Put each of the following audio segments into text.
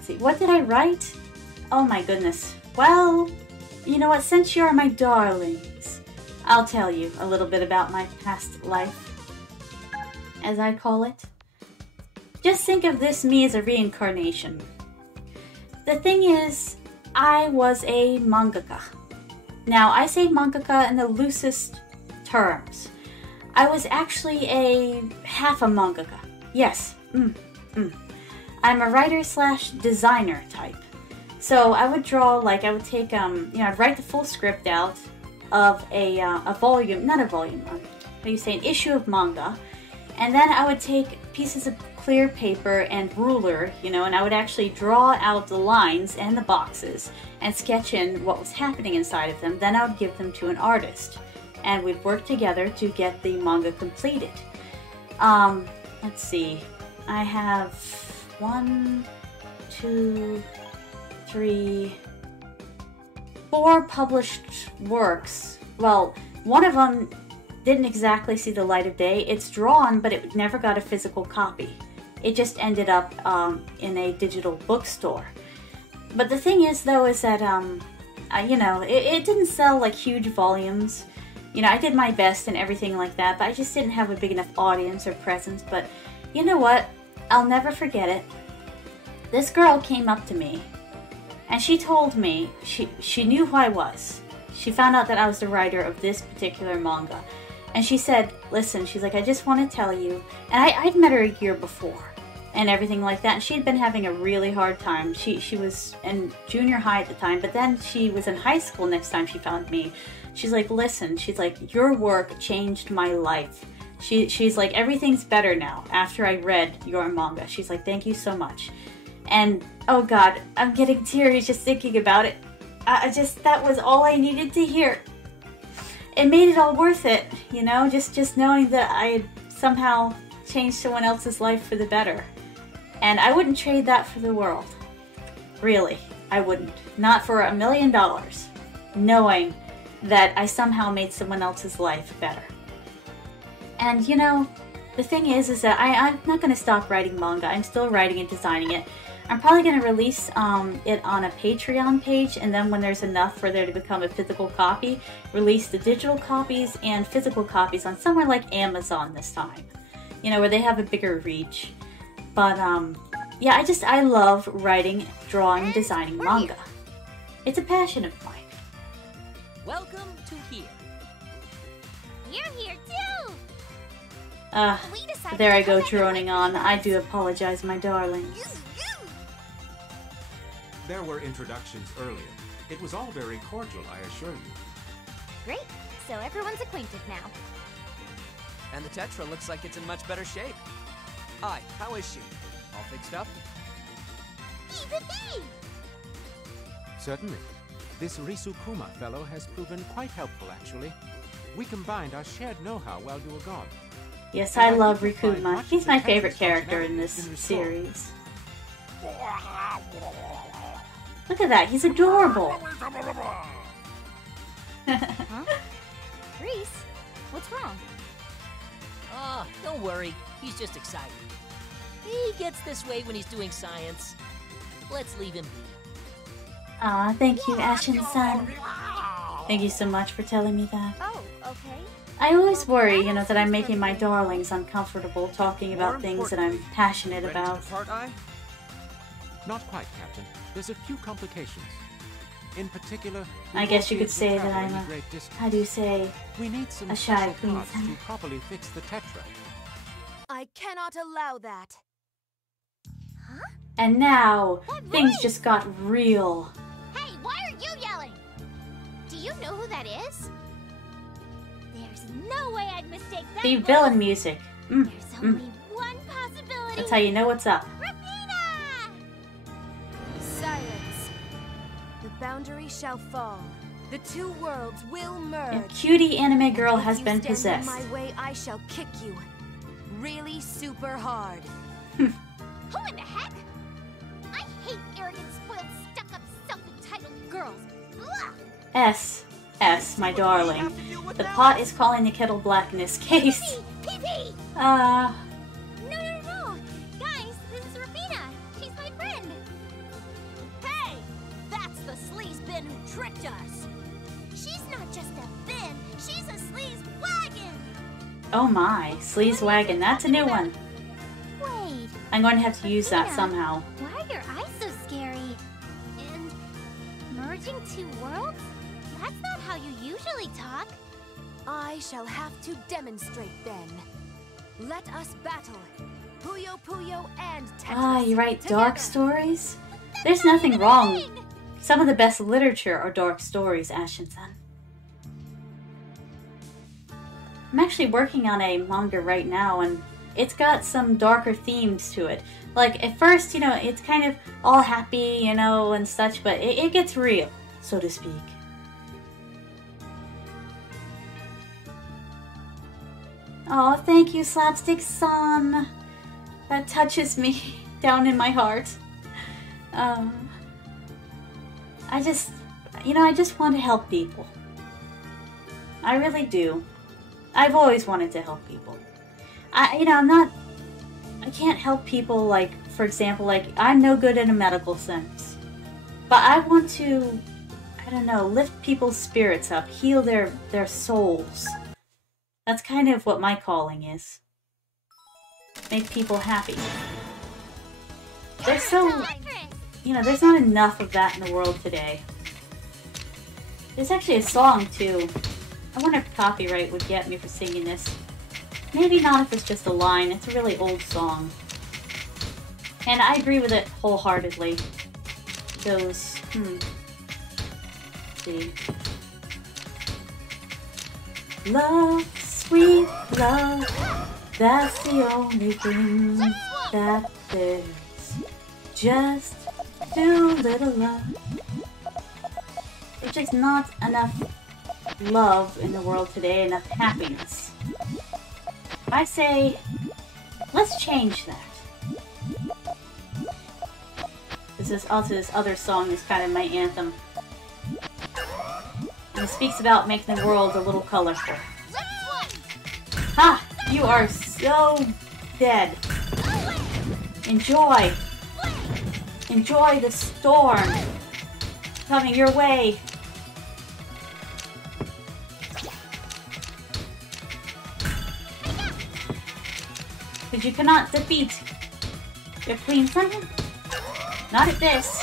let's see. What did I write? Oh my goodness. Well, you know what? Since you're my darlings, I'll tell you a little bit about my past life, as I call it. Just think of this me as a reincarnation. The thing is, I was a mangaka. Now, I say mangaka in the loosest terms. I was actually half a mangaka. Yes. I'm a writer slash designer type. So I would draw, like, I would take, I'd write the full script out of a volume, not a volume, how do you say, an issue of manga. And then I would take pieces of clear paper and ruler, and I would actually draw out the lines and the boxes and sketch in what was happening inside of them. Then I would give them to an artist. And we'd work together to get the manga completed. Let's see. I have 1, 2, 3, 4 published works. Well, one of them didn't exactly see the light of day. It's drawn, but it never got a physical copy. It just ended up in a digital bookstore. But the thing is, though, is that, it didn't sell like huge volumes. I did my best and everything like that, but I just didn't have a big enough audience or presence. But you know what? I'll never forget it. This girl came up to me, and she told me she knew who I was. She found out that I was the writer of this particular manga. And she said, listen, she's like, I just want to tell you. And I'd met her a year before and everything like that. And she had been having a really hard time. She was in junior high at the time, but then she was in high school next time she found me. She's like, listen, she's like, your work changed my life. She's like, everything's better now after I read your manga. She's like, thank you so much. And, oh God, I'm getting teary just thinking about it. That was all I needed to hear. It made it all worth it, just knowing that I had somehow changed someone else's life for the better. And I wouldn't trade that for the world. Really, I wouldn't. Not for $1 million. Knowing that I somehow made someone else's life better. And the thing is that I'm not going to stop writing manga. I'm still writing and designing it. I'm probably going to release it on a Patreon page, and then when there's enough for there to become a physical copy, release the digital copies and physical copies on somewhere like Amazon this time. Where they have a bigger reach. But, yeah, I love writing, drawing, and designing manga. It's a passion of mine. Welcome to here. You're here too! There I go droning on. I do apologize, my darlings. There were introductions earlier. It was all very cordial, I assure you. Great, so everyone's acquainted now. And the Tetra looks like it's in much better shape. Hi, how is she? All fixed up? Certainly. This Risukuma fellow has proven quite helpful, actually. We combined our shared know-how while you were gone. Yes, I love Rikuma. He's my favorite character in this series. Look at that, he's adorable. Huh? Reese, what's wrong? Oh, don't worry. He's just excited. He gets this way when he's doing science. Let's leave him be. Aw, thank you, Ashen-san. Thank you so much for telling me that. Oh, okay. I always worry, that I'm making my darlings uncomfortable talking about things that I'm passionate about. Not quite, Captain. There's a few complications. In particular, I guess you could say that I'm a, how do you say, we need some a shy special queen's parts to properly fix the Tetra. I cannot allow that. Huh? And now, things just got real. Hey, why are you yelling? Do you know who that is? There's no way I'd mistake that. The villain music. There's only one possibility. That's how you know what's up. Rapina! Silence. The boundary shall fall. The two worlds will merge. A cutie anime girl has If been you stand possessed. in my way, I shall kick you. Really super hard. Who in the heck? I hate arrogant, spoiled, stuck-up, self-entitled girls. Ugh! S, my darling. The pot is calling the kettle black in this case. Pee-pee! Uh... No. Guys, this is Rapina. She's my friend. tricked us! She's not just a bin, she's a sleaze wagon! Oh my, Sleaze Wagon, that's a new one. Wait, I'm going to have to use that Athena, somehow. why are your eyes so scary? And merging two worlds? That's not how you usually talk. I shall have to demonstrate then. Let us battle. Puyo Puyo and Tetris. Ah, you write together. dark stories? There's nothing wrong. Some of the best literature are dark stories, Ashen-san. I'm actually working on a manga right now, and it's got some darker themes to it. Like, at first, you know, it's kind of all happy, you know, and such, but it gets real, so to speak. Oh, thank you, Slapstick-san. That touches me down in my heart. I just want to help people. I really do. I've always wanted to help people. I can't help people, like, for example, like, I'm no good in a medical sense. But I want to, I don't know, lift people's spirits up, heal their souls. That's kind of what my calling is. Make people happy. There's so, you know, there's not enough of that in the world today. There's actually a song, too. I wonder if copyright would get me for singing this. Maybe not if it's just a line. It's a really old song. And I agree with it wholeheartedly. Those, let's see. Love, sweet love, that's the only thing that there's. Just too little love. There's just not enough love in the world today, enough happiness. I say, let's change that. This other song is kind of my anthem. And it speaks about making the world a little colorful. Ha! You are so dead. Enjoy. Enjoy the storm coming your way. Because you cannot defeat your Queen Simon. Not at this.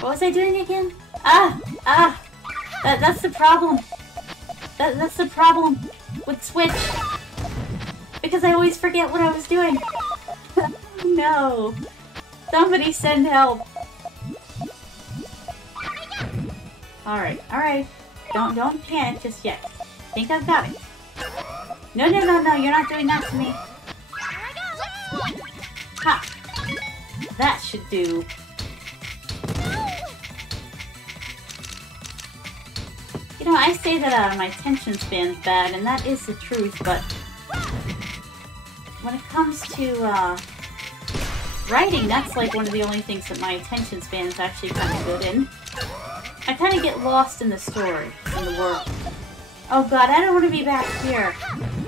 What was I doing again? That's the problem. That's the problem with Switch. Because I always forget what I was doing. No. Somebody send help. Alright. Don't panic just yet. Think I've got it. No, you're not doing that to me. Ha! That should do. You know, I say that my attention span's bad, and that is the truth, but when it comes to writing, that's like one of the only things that my attention span is actually kind of good in. I kind of get lost in the story, in the world. Oh god, I don't want to be back here.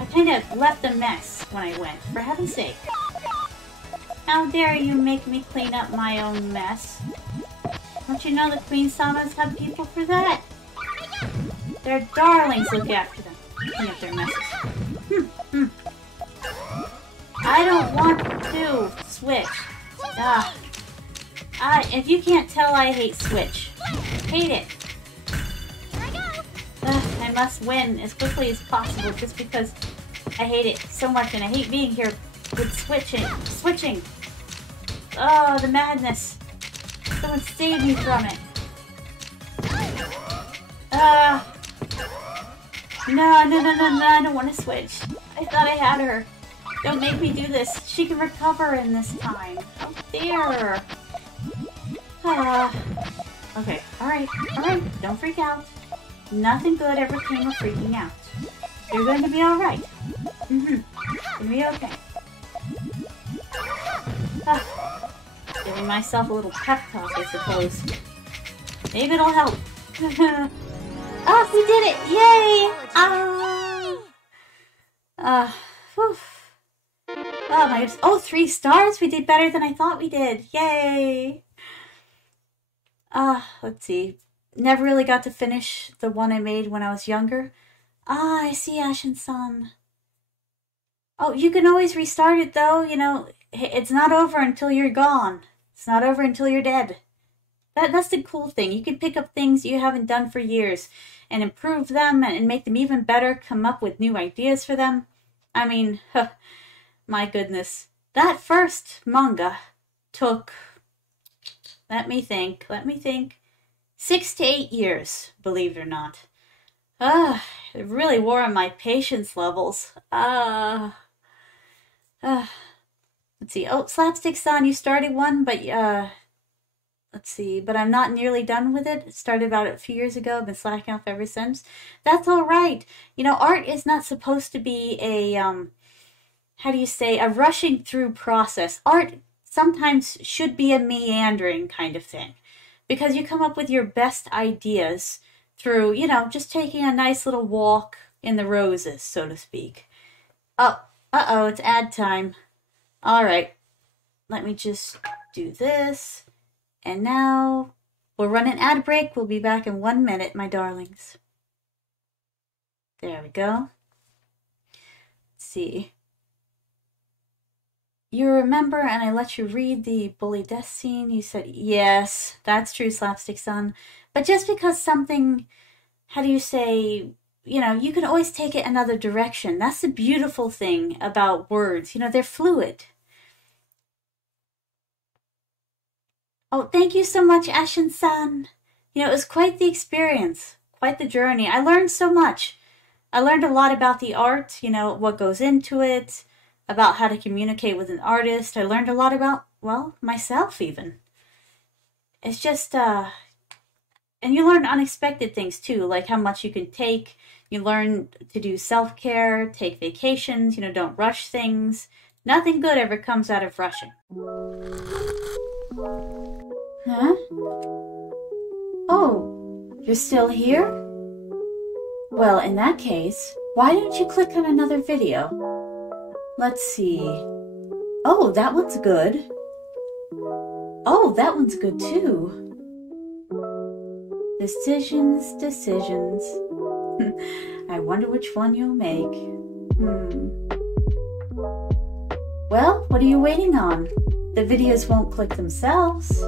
I kind of left a mess when I went, for heaven's sake. How dare you make me clean up my own mess? Don't you know the Queen Samas have people for that? Their darlings look after them, clean up their messes. I don't want to switch. If you can't tell, I hate Switch. Hate it. I must win as quickly as possible just because I hate it so much and I hate being here with switching. Oh, the madness. Someone save me from it. No, I don't want to switch. I thought I had her. Don't make me do this. She can recover in this time. How dare. Okay, alright. Don't freak out. Nothing good ever came of freaking out. You're going to be alright. Gonna be okay. Giving myself a little pep talk, I suppose. Maybe it'll help. Oh, we did it! Yay! Whew. Oh my goodness. Oh, 3 stars? We did better than I thought we did. Yay! Let's see. Never really got to finish the one I made when I was younger. I see, Ashen-san. Oh, you can always restart it, though. You know, it's not over until you're gone. It's not over until you're dead. That's the cool thing. You can pick up things you haven't done for years and improve them and make them even better, come up with new ideas for them. I mean, my goodness. That first manga took, let me think, 6 to 8 years, believe it or not. It really wore on my patience levels. Let's see. Oh, Slapstick-san, you started one, but, let's see, but I'm not nearly done with it. It started about a few years ago. I've been slacking off ever since. That's all right. You know, art is not supposed to be a, how do you say, a rushing through process. Art sometimes should be a meandering kind of thing, because you come up with your best ideas through, you know, just taking a nice little walk in the roses, so to speak. Oh, it's ad time. All right, let me just do this. And now we'll run an ad break. We'll be back in 1 minute, my darlings. There we go. Let's see. You remember, and I let you read the bully death scene. You said, yes, that's true, Slapstick-san. But just because something, how do you say, you know, you can always take it another direction. That's the beautiful thing about words. You know, they're fluid. Oh, thank you so much, Ashen-san. You know, it was quite the experience, quite the journey. I learned so much. I learned a lot about the art, you know, what goes into it, about how to communicate with an artist. I learned a lot about, well, myself even. It's just, and you learn unexpected things too, like how much you can take. You learn to do self-care, take vacations, you know, don't rush things. Nothing good ever comes out of rushing. Huh? Oh, you're still here? Well, in that case, why don't you click on another video? Let's see. Oh, that one's good. Oh, that one's good too. Decisions. I wonder which one you'll make. Well, what are you waiting on? The videos won't click themselves.